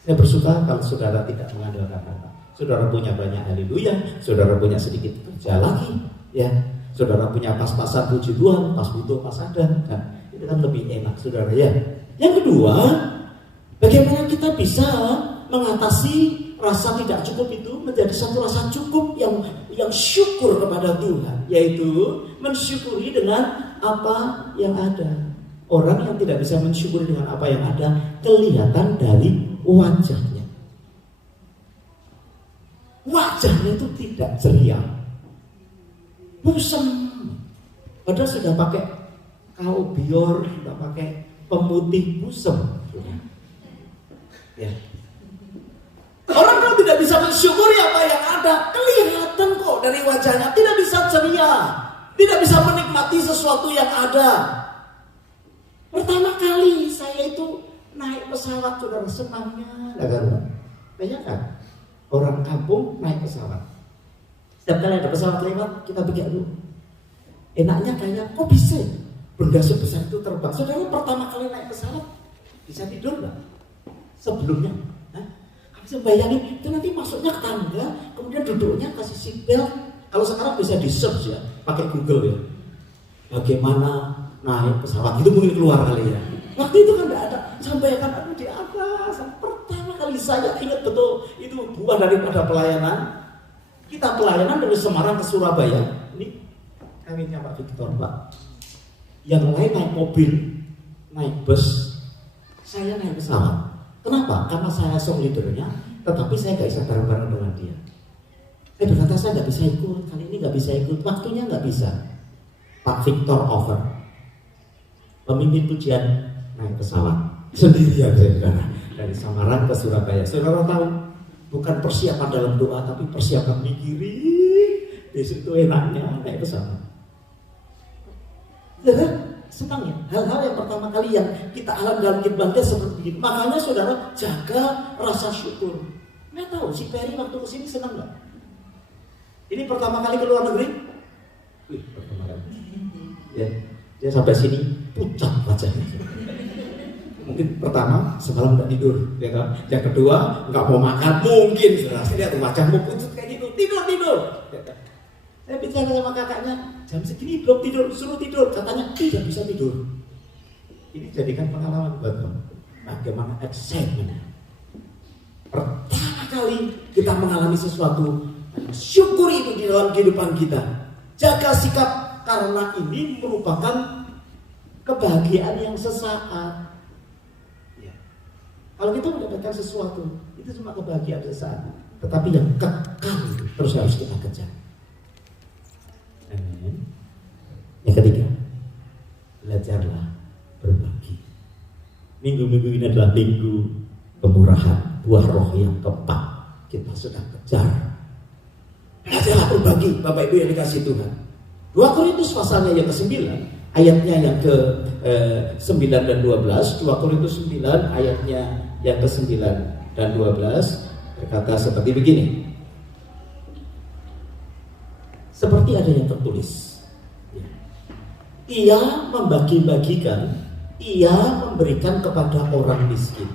Saya bersuka kalau saudara tidak mengandalkan harta. Saudara punya banyak haleluya, saudara punya sedikit kerja lagi, ya. Saudara punya pas-pasan puji Tuhan, pas butuh, pas ada, kan? Itu kan lebih enak, saudara ya. Yang kedua, bagaimana kita bisa mengatasi rasa tidak cukup itu menjadi satu rasa cukup yang syukur kepada Tuhan, yaitu mensyukuri dengan apa yang ada. Orang yang tidak bisa mensyukuri dengan apa yang ada kelihatan dari wajahnya. Wajahnya itu tidak ceria, bosan. Padahal sudah pakai kau bior nggak pakai pemutih busem. Ya. Orang kalau tidak bisa mensyukuri apa yang ada, kelihatan kok dari wajahnya, tidak bisa ceria, tidak bisa menikmati sesuatu yang ada. Pertama kali saya itu naik pesawat, saudara, senangnya, banyak kan? Orang kampung naik pesawat. Setiap kali ada pesawat lewat, kita pikir dulu, enaknya kayak, kok bisa benda sebesar itu terbang? Saudara pertama kali naik pesawat, bisa tidur nggak? Sebelumnya, bisa bayangin, itu nanti masuknya ke tangga, kemudian duduknya kasih seatbelt. Kalau sekarang bisa di search ya, pakai Google ya. Bagaimana naik pesawat, itu mungkin keluar kali ya. Waktu itu kan nggak ada, sampaikan aku di atas. Pertama kali saya ingat betul, itu buah daripada pelayanan. Kita pelayanan dari Semarang ke Surabaya. Ini kawinnya Pak Victor, Pak. Yang lain naik mobil, naik bus, saya naik pesawat. Kenapa? Karena saya song leadernya, tetapi saya nggak bisa bareng-bareng dengan dia. Saya berkata saya nggak bisa ikut, kali ini nggak bisa ikut, waktunya nggak bisa. Pak Victor over, pemimpin pujian naik pesawat sendirian dari Semarang ke Surabaya. Saudara tahu, bukan persiapan dalam doa, tapi persiapan mikirin besok itu enaknya naik pesawat. Senang ya, hal-hal yang pertama kali yang kita alami dalam kehidupan kita seperti ini. Makanya saudara jaga rasa syukur. Nggak tahu si Peri waktu kesini senang nggak? Ini pertama kali ke luar negeri? Wih, pertama kali. Ya, dia sampai sini pucat wajahnya. Mungkin pertama semalam nggak tidur, ya kan? Yang kedua nggak mau makan, mungkin saudara. Saya lihat wajahmu pucat kayak gitu, tidur. Saya bicara sama kakaknya, jam segini belum tidur, suruh tidur. Katanya tidak bisa tidur. Ini jadikan pengalaman buat kamu. Bagaimana excitementnya. Pertama kali kita mengalami sesuatu, syukuri itu di dalam kehidupan kita. Jaga sikap, karena ini merupakan kebahagiaan yang sesaat. Ya. Kalau kita mendapatkan sesuatu, itu cuma kebahagiaan sesaat. Tetapi yang kekal terus harus kita kejar. Amin. Yang ketiga, belajarlah berbagi. Minggu-minggu ini adalah minggu pemurahan, buah roh yang keempat. Kita sedang kejar. Belajarlah berbagi, Bapak Ibu yang dikasihi Tuhan. 2 Korintus pasalnya yang ke-9, ayatnya yang ke-9 dan 12. 2 Korintus 9 ayatnya yang ke-9 dan 12 berkata seperti begini. Seperti ada yang tertulis, ia membagi-bagikan, ia memberikan kepada orang miskin.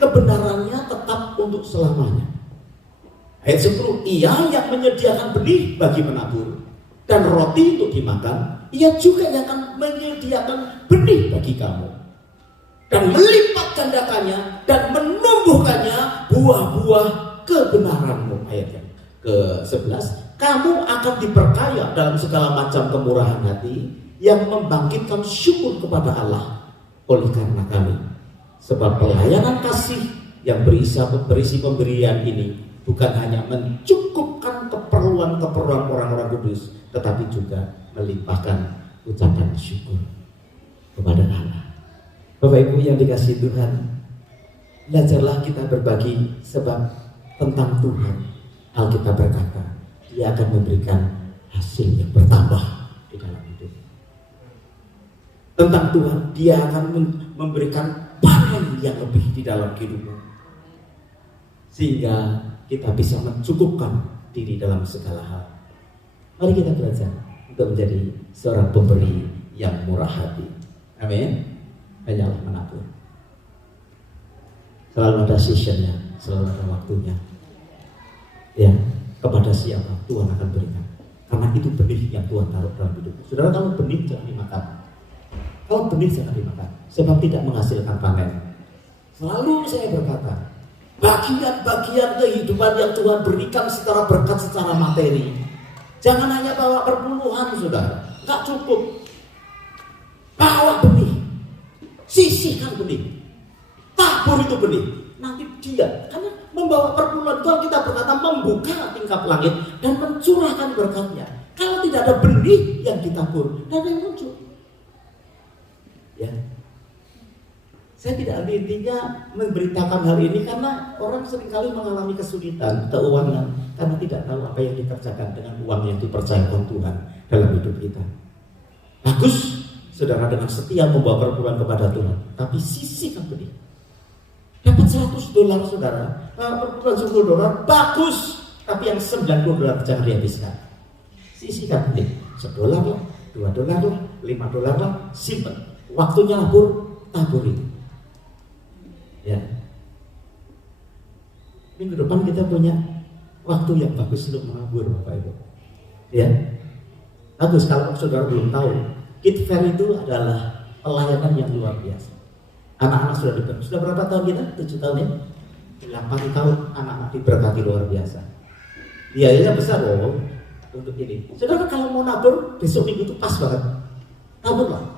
Kebenarannya tetap untuk selamanya. Ayat 10, ia yang menyediakan benih bagi penabur dan roti untuk dimakan, ia juga yang akan menyediakan benih bagi kamu dan melipat gandakannya dan menumbuhkannya buah-buah kebenaranmu. Ayat yang ke-11, kamu akan diperkaya dalam segala macam kemurahan hati yang membangkitkan syukur kepada Allah oleh karena kami. Sebab pelayanan kasih yang berisi pemberian ini bukan hanya mencukupkan keperluan orang-orang kudus, tetapi juga melimpahkan ucapan syukur kepada Allah. Bapak Ibu yang dikasihi Tuhan, belajarlah kita berbagi, sebab tentang Tuhan Alkitab berkata, Dia akan memberikan hasil yang bertambah di dalam hidup. Tentang Tuhan, Dia akan memberikan panen yang lebih di dalam kehidupan, sehingga kita bisa mencukupkan diri dalam segala hal. Mari kita belajar untuk menjadi seorang pemberi yang murah hati. Amin. Hanyalah menabur. Selalu ada seasonnya, selalu ada waktunya. Ya. Kepada siapa Tuhan akan berikan, karena itu benih yang Tuhan taruh dalam hidup. Saudara, kalau benih jangan dimakan. Kalau benih jangan dimakan, sebab tidak menghasilkan panen. Selalu saya berkata, bagian-bagian kehidupan yang Tuhan berikan secara berkat, secara materi, jangan hanya bawa perpuluhan, saudara. Gak cukup. Bawa benih, sisihkan benih, tabur itu benih. Nanti dia, karena membawa perpuluhan Tuhan, kita berkata membuka tingkap langit dan mencurahkan berkatnya. Kalau tidak ada benih yang ditabur, tidak ada yang muncul. Ya. Saya tidak ambil intinya memberitakan hal ini karena orang seringkali mengalami kesulitan, keuangan karena tidak tahu apa yang dikerjakan dengan uang yang dipercayakan Tuhan dalam hidup kita. Bagus, saudara dengan setia membawa perpuluhan kepada Tuhan, tapi sisihkan benih. Dapat $100 saudara, perpuluhan $10 bagus, tapi yang $90 jangan dihabiskan. Sisihkan benih, $1 lah, $2 lah, $5 lah, simpan. Waktunya labur, taburi. Ya. Minggu depan kita punya waktu yang bagus untuk menabur, Bapak Ibu. Ya. Bagus kalau saudara belum tahu, Kids Fair itu adalah pelayanan yang luar biasa. Anak-anak sudah diberkati. Sudah berapa tahun kita? 7 tahun ya? 8 tahun anak-anak diberkati luar biasa. Biayanya besar loh untuk ini. Saudara kalau mau nabur besok minggu itu pas banget. Taburlah.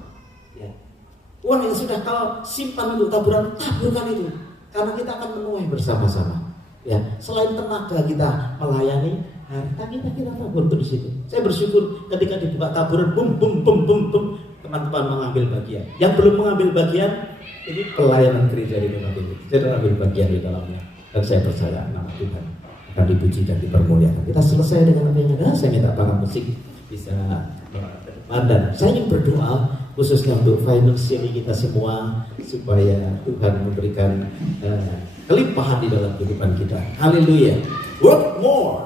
Uang yang sudah kau simpan untuk taburan, taburkan itu, karena kita akan menuai bersama-sama. Ya, selain tenaga kita melayani, harta kita tabur di situ. Saya bersyukur ketika dibuka taburan, bum, teman-teman mengambil bagian. Yang belum mengambil bagian, ini pelayanan gereja di tempat ini. Saya ambil bagian di dalamnya, dan saya percaya nama Tuhan akan dipuji dan dipermuliakan. Kita selesai dengan apa yang ada. Saya minta para musik bisa ke depan, dan saya ingin berdoa khususnya untuk financial kita semua supaya Tuhan memberikan kelimpahan di dalam kehidupan kita. Haleluya. Work more,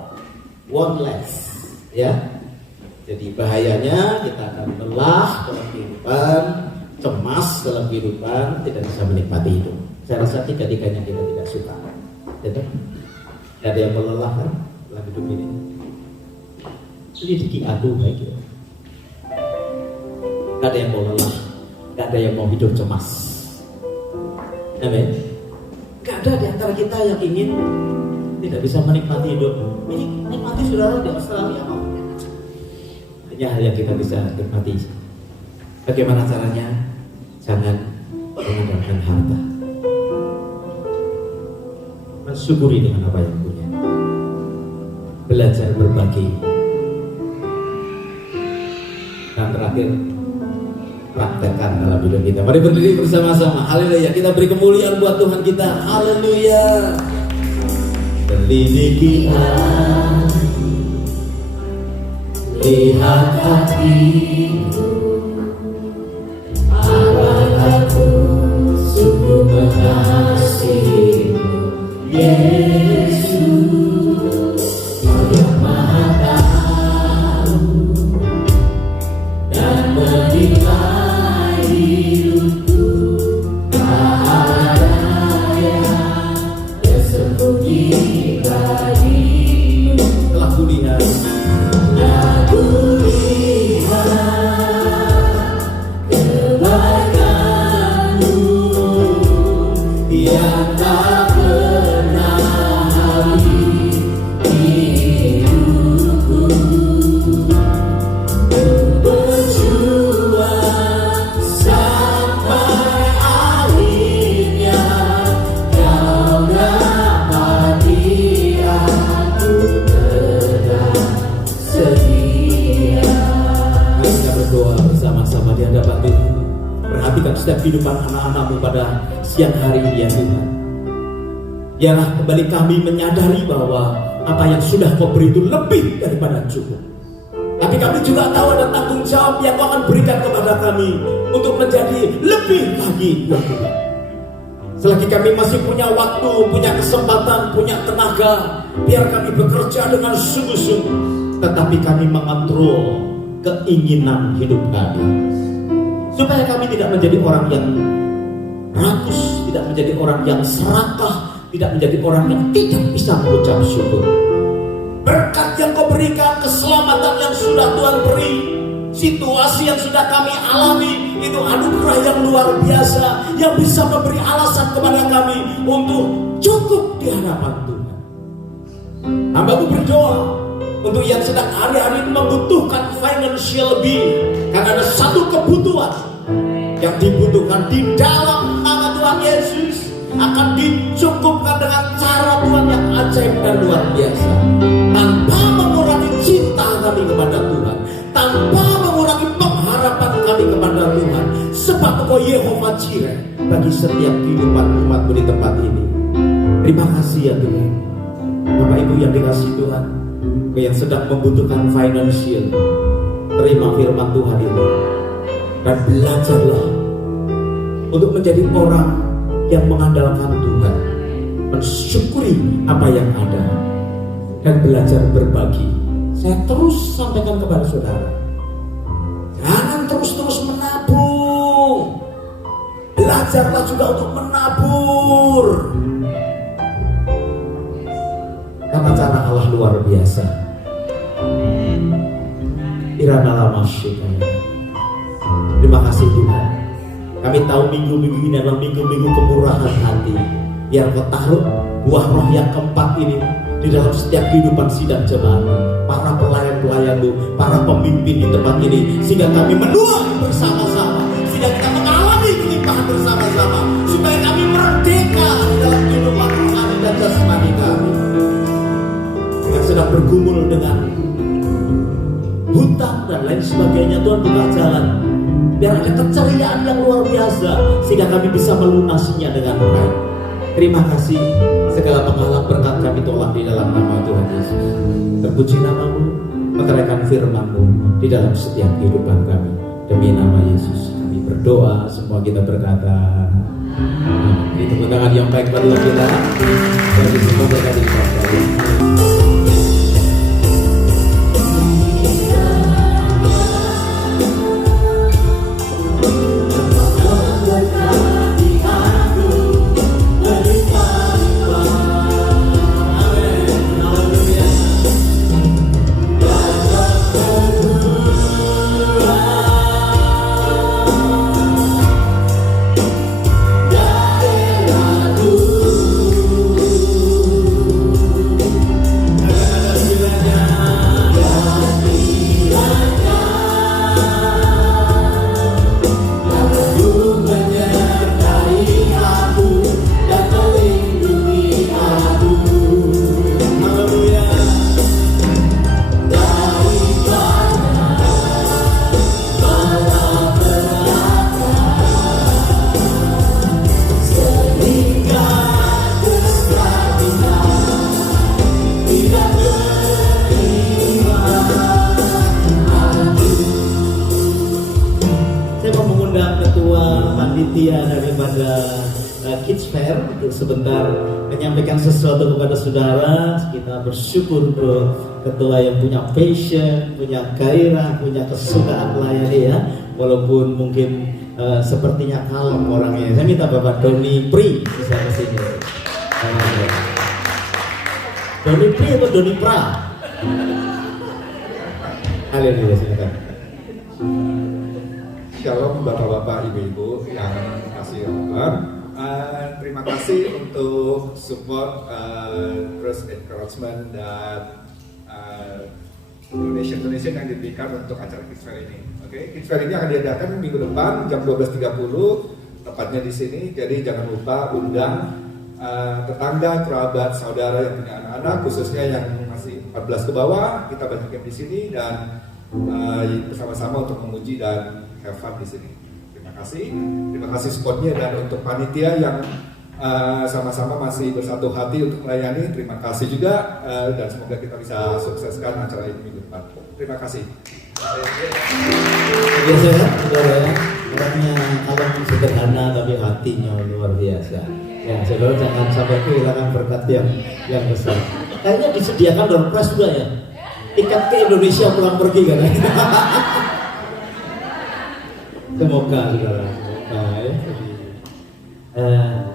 want less. Ya. Jadi bahayanya kita akan lelah dalam kehidupan, cemas dalam kehidupan, tidak bisa menikmati hidup. Saya rasa tiga-tiganya kita tidak suka. Tidak ada yang melelahkan dalam hidup ini. Selidiki aku baik ya. Gak ada yang mau lelah, gak ada yang mau hidup cemas. Amin. Gak ada di antara kita yang ingin tidak bisa menikmati hidup. Ini nikmati saudara di Australia kok. Hanya hal yang kita bisa nikmati. Bagaimana caranya? Jangan mengandalkan harta. Mensyukuri dengan apa yang punya. Belajar berbagi. Dan terakhir, praktekkan dalam hidup kita. Mari berdiri bersama-sama. Haleluya. Kita beri kemuliaan buat Tuhan kita. Haleluya. Selidiki hati, lihat hatiku, apakah aku sungguh mengasihimu, Yesus, yang Maha Tahu dan menilai hidupku. Tak ada yang tersembunyi bagimu. Telah kulihat kebaikan-Mu yang tak pernah habis hidupku. Berjuang sampai akhirnya Kau dapati aku tetap setia. Mari kita berdoa bersama-sama di hadapan Tuhan. Perhatikan setiap kehidupan anak-anak-Mu pada siang hari ini ya Tuhan. Biarlah kembali kami menyadari bahwa apa yang sudah Kau beri itu lebih daripada cukup. Tapi kami juga tahu ada tanggung jawab yang Kau akan berikan kepada kami untuk menjadi lebih lagi ya Tuhan. Selagi kami masih punya waktu, punya kesempatan, punya tenaga, biar kami bekerja dengan sungguh-sungguh. Tetapi kami mengontrol keinginan hidup kami, supaya kami tidak menjadi orang yang rakus, tidak menjadi orang yang serakah, tidak menjadi orang yang tidak bisa mengucap syukur. Berkat yang Kau berikan, keselamatan yang sudah Tuhan beri, situasi yang sudah kami alami, itu anugerah yang luar biasa yang bisa memberi alasan kepada kami untuk cukup di hadapan Tuhan. Hamba-Mu berdoa untuk yang sedang hari-hari membutuhkan financial lebih, karena ada satu kebutuhan yang dibutuhkan di dalam nama Tuhan Yesus akan dicukupkan dengan cara Tuhan yang ajaib dan luar biasa, tanpa mengurangi cinta kami kepada Tuhan, tanpa mengurangi pengharapan kami kepada Tuhan, sebab Engkau Yehova Jireh bagi setiap kehidupan umatmu di tempat ini. Terima kasih ya Tuhan. Bapak Ibu yang dikasih Tuhan, yang sedang membutuhkan financial, terima firman Tuhan ini dan belajarlah untuk menjadi orang yang mengandalkan Tuhan, mensyukuri apa yang ada, dan belajar berbagi. Saya terus sampaikan kepada saudara, jangan terus-terus menabung. Belajarlah juga untuk menabur, karena cara Allah luar biasa. Irana lama syikaya. Terima kasih Tuhan. Kami tahu minggu-minggu ini adalah minggu-minggu kemurahan hati. Biar Kau taruh buah roh yang keempat ini di dalam setiap kehidupan sidang jemaat, para pelayan-pelayan-Mu, para pemimpin di tempat ini, sehingga kami menua bersama-sama, sehingga kita mengalami kelimpahan bersama-sama, supaya kami merdeka di dalam kehidupan rohani dan jasmani kami. Yang sedang bergumul dengan hutang dan lain sebagainya, Tuhan buka jalan, biar ada keceriaan yang luar biasa, sehingga kami bisa melunasinya dengan baik. Terima kasih, segala penghalang berkat kami tolak di dalam nama Tuhan Yesus. Terpuji nama-Mu, meteraikan firman-Mu di dalam setiap kehidupan kami. Demi nama Yesus kami berdoa, semua kita berkata amin. Ini tepuk tangan yang baik bagi kita, bagi semua berkat di dalam. Kids Fair untuk sebentar menyampaikan sesuatu kepada saudara. Kita bersyukur bro, ketua yang punya passion, punya gairah, punya kesukaan melayani ya. Walaupun mungkin sepertinya kalem orangnya. Saya minta Bapak Doni Pri bisa ke sini. Doni Pri atau Doni Pra? Haleluya, silakan. Shalom Bapak-bapak, Ibu-ibu yang kasih Tuhan. Terima kasih untuk support, terus encouragement dan donation yang diberikan untuk acara Kids Fair ini. Oke, Kids Fair ini akan diadakan minggu depan jam 12.30, tepatnya di sini. Jadi jangan lupa undang tetangga, kerabat, saudara yang punya anak-anak, khususnya yang masih 14 ke bawah. Kita banyakin di sini dan bersama-sama untuk memuji dan have fun di sini. Terima kasih supportnya, dan untuk panitia yang sama-sama masih bersatu hati untuk melayani, terima kasih juga, dan semoga kita bisa sukseskan acara ini minggu depan. Terima kasih. Biasa ya, saudara ya, orangnya kalau sederhana tapi hatinya luar biasa. Ya, saudara jangan sampai kehilangan berkat yang besar. Kayaknya disediakan door prize juga ya, tiket ke Indonesia pulang pergi kan? Semoga saudara,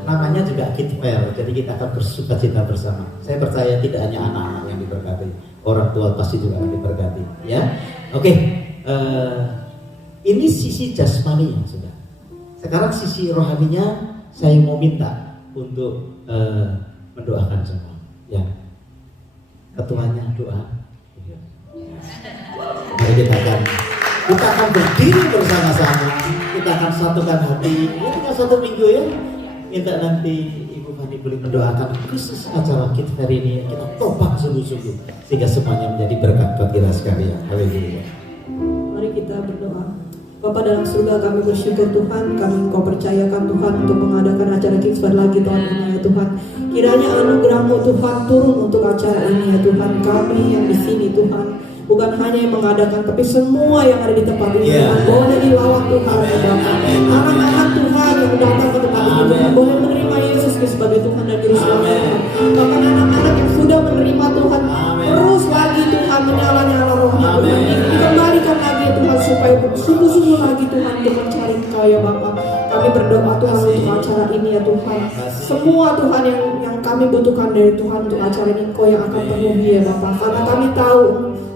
namanya juga Kids Fair, jadi kita akan bersuka cita bersama. Saya percaya tidak hanya anak-anak yang diberkati, orang tua pasti juga akan diberkati. Ya, oke. Ini sisi jasmaninya sudah. Sekarang sisi rohaninya saya mau minta untuk mendoakan semua. Ya, ketuanya doa. Mari kita akan berdiri bersama-sama, kita akan satukan hati. Ini tinggal 1 minggu ya. Minta nanti Ibu Fani boleh mendoakan khusus acara Kids Fair ini. Kita topak sungguh-sungguh sehingga semuanya menjadi berkat buat kita sekalian. Haleluya. Mari kita berdoa. Bapa dalam surga, kami bersyukur Tuhan, kami Engkau percayakan Tuhan untuk mengadakan acara Kingsfire lagi tahun ini ya Tuhan. Kiranya anugerah-Mu Tuhan turun untuk acara ini ya Tuhan. Kami yang di sini Tuhan, bukan hanya yang mengadakan, tapi semua yang ada di tempat ini Tuhan, boleh dilawat Tuhan ya Bapa. Anak-anak Tuhan yang datang ke tempat ini Tuhan, boleh menerima Yesus sebagai Tuhan dan Juru Selamat. Bahkan anak-anak yang sudah menerima Tuhan, terus lagi Tuhan menyala-nyala rohnya Tuhan, dikembalikan lagi Tuhan, supaya sungguh-sungguh lagi Tuhan untuk mencari Engkau ya Bapa. Kami berdoa Tuhan untuk acara ini ya Tuhan. Semua Tuhan yang kami butuhkan dari Tuhan untuk acara ini Engkau yang akan penuhi ya Bapa. Karena kami tahu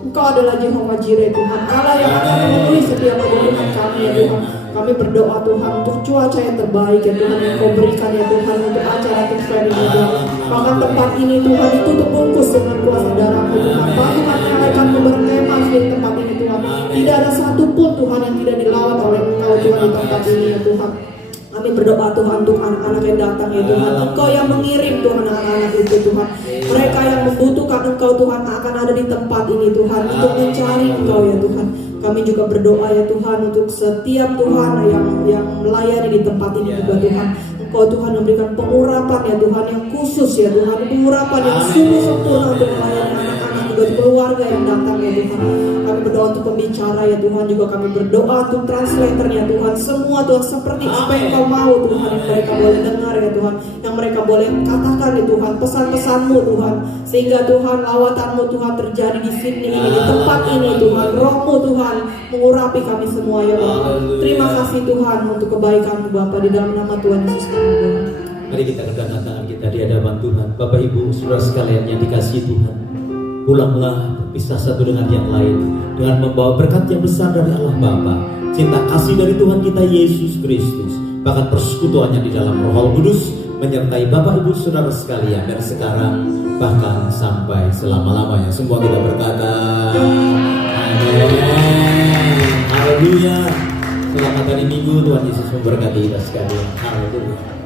Engkau adalah Jehovah Jireh Tuhan, Allah yang akan memenuhi setiap kebutuhan kami ya Tuhan. Kami berdoa Tuhan untuk cuaca yang terbaik ya Tuhan yang Kau berikan ya Tuhan untuk acara Kingsfire ini Tuhan. Bahkan tempat ini Tuhan ditutup bungkus dengan kuasa darah-Mu Tuhan. Pasukan malaikat-Mu berkemah di tempat ini Tuhan. Tidak ada satupun Tuhan yang tidak dilawat oleh Engkau Tuhan di tempat ini ya Tuhan. Kami berdoa Tuhan untuk anak-anak yang datang ya Tuhan. Engkau yang mengirim Tuhan anak-anak itu Tuhan. Mereka yang membutuhkan Engkau Tuhan akan ada di tempat ini Tuhan untuk mencari Engkau ya Tuhan. Kami juga berdoa ya Tuhan untuk setiap Tuhan yang melayani di tempat ini juga Tuhan. Engkau Tuhan memberikan pengurapan ya Tuhan yang khusus ya Tuhan. Pengurapan yang sungguh sempurna untuk melayani anak-anak juga keluarga yang datang ya Tuhan. Kami berdoa untuk pembicara ya Tuhan. Juga kami berdoa untuk translatornya Tuhan. Semua Tuhan seperti apa yang Kau mau Tuhan, yang mereka boleh dengar ya Tuhan, yang mereka boleh katakan ya Tuhan, pesan-pesan-Mu Tuhan, sehingga Tuhan lawatan-Mu Tuhan terjadi di sini ini, di tempat ini Tuhan. Roh-Mu Tuhan mengurapi kami semua ya Bapa. Terima kasih Tuhan untuk kebaikan-Mu Bapa, di dalam nama Tuhan Yesus kami berdoa. Mari kita kedekatan tangan kita di hadapan Tuhan. Bapak Ibu saudara sekalian yang dikasihi Tuhan, pulanglah berpisah satu dengan yang lain dengan membawa berkat yang besar dari Allah Bapa, cinta kasih dari Tuhan kita Yesus Kristus, bahkan persekutuannya di dalam Roh Kudus menyertai Bapak Ibu saudara sekalian dari sekarang bahkan sampai selama-lamanya. Semua kita berkata amin. Haleluya. Selamat hari Minggu, Tuhan Yesus memberkati kita sekalian. Haleluya.